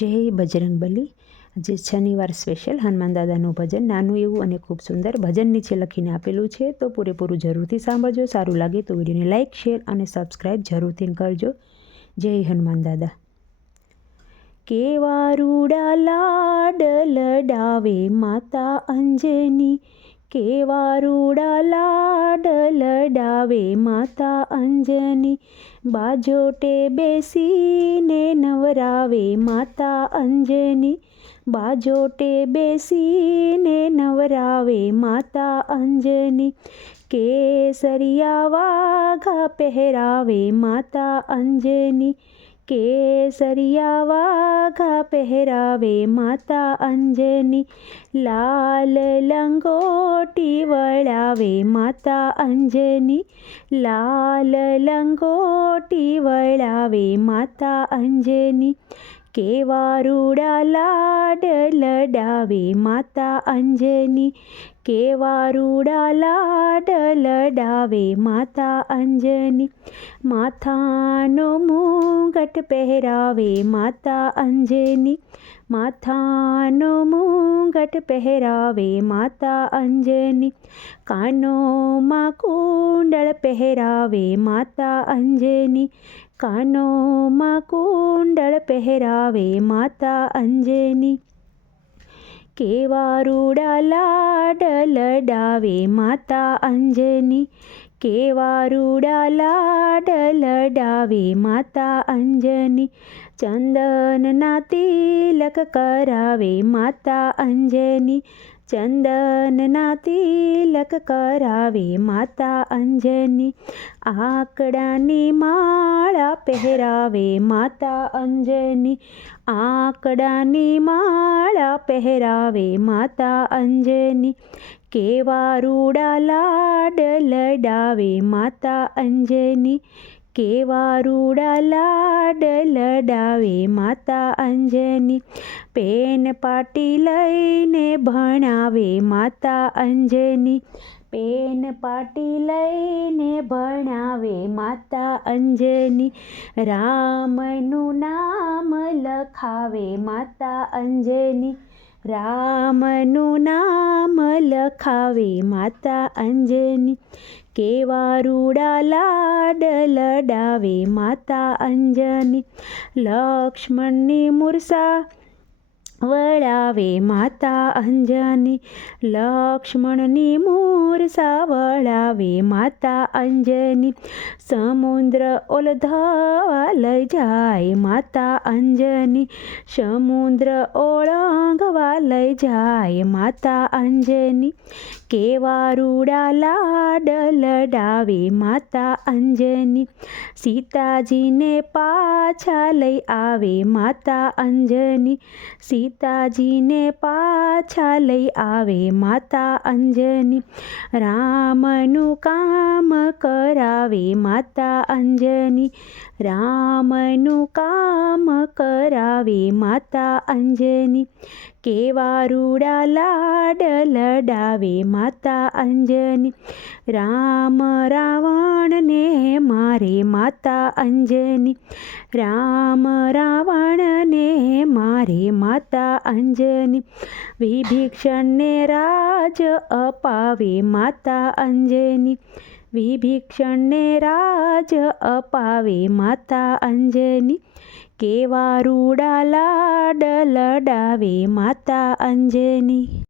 જય બજરંગબલી। આજે શનિવાર સ્પેશિયલ હનુમાન દાદાનું ભજન નાનું એવું અને ખૂબ સુંદર ભજન નીચે લખીને આપેલું છે, તો પૂરેપૂરું જરૂરથી સાંભળજો। સારું લાગે તો વિડીયોને લાઇક, શેર અને સબસ્ક્રાઈબ જરૂરથી કરજો। જય હનુમાન દાદા। કેવા રૂડા લાડ લડાવે માતા અંજની, કેવા રૂડા લાડ લડાવે માતા અંજની, બાજોટે બેસીને નવરાવે માતા અંજની, બાજોટે બેસીને નવરાવે માતા અંજની, કેસરિયા વાઘા પહેરાવે માતા અંજની, કેસરિયા વાઘા પહેરાવે માતા અંજની, લાલ લંગોટી વળાવે માતા અંજની, લાલ લંગોટી વળાવે માતા અંજની, કેવા રૂડા લાડ લડાવે માતા અંજની, કેવા રૂડા લાડ લડાવે માતા અંજની, માથાનો મુગટ પહેરાવે માતા અંજની, માથાનો મુગટ પહેરાવે માતા અંજની, કાનોમાં કુંડળ પહેરાવે માતા અંજની, કાનોમાં કુંડળ પહેરાવે માતા અંજની, કેવા રૂડા લાડ લડાવે માતા અંજની, કેવા રૂડા લાડ લડાવે માતા અંજની, ચંદનના તિલક કરાવે માતા અંજની, ચંદનના તિલક કરાવે માતા અંજની, આકડાની માળા પહેરાવે માતા અંજની, આકડાની માળા પહેરાવે માતા અંજની, કેવા રૂડા લાડ લડાવે માતા અંજની, કેવા રૂડા લાડ લડાવે માતા અંજની, પેન પાટી લઈને ભણાવે માતા અંજની, પેન પાટી લઈને ભણાવે માતા અંજની, રામનું નામ લખાવે માતા અંજની, રામનું નામ લખાવે માતા અંજની, કેવા રૂડા લાડ લડાવે માતા અંજની, લક્ષ્મણની મૂરછા વળાવે માતા અંજની, લક્ષ્મણની મૂરછા વળાવે માતા અંજની, સમુદ્ર ઓલંઘવા લઈ જાય માતા અંજની, સમુદ્ર ઓળંઘવા લઈ જાય માતા અંજની, કેવા રૂડા લાડ લડાવે માતા અંજની, સીતાજીને પાછા લઈ આવે માતા અંજની, સીતાજીને પાછા લઈ આવે માતા અંજની, રામનું કામ કરાવે માતા અંજની, રામનું કામ કરાવે માતા અંજની, કેવા રૂડા લાડ લડાવે માતા અંજની, રામ રાવણને મારે માતા અંજની, રામ રાવણને મારે માતા અંજની, વિભીષણને રાજ અપાવે માતા અંજની, વિભીષણને રાજ અપાવે માતા અંજની, કેવા રૂડા લાડ લડાવે માતા અંજની।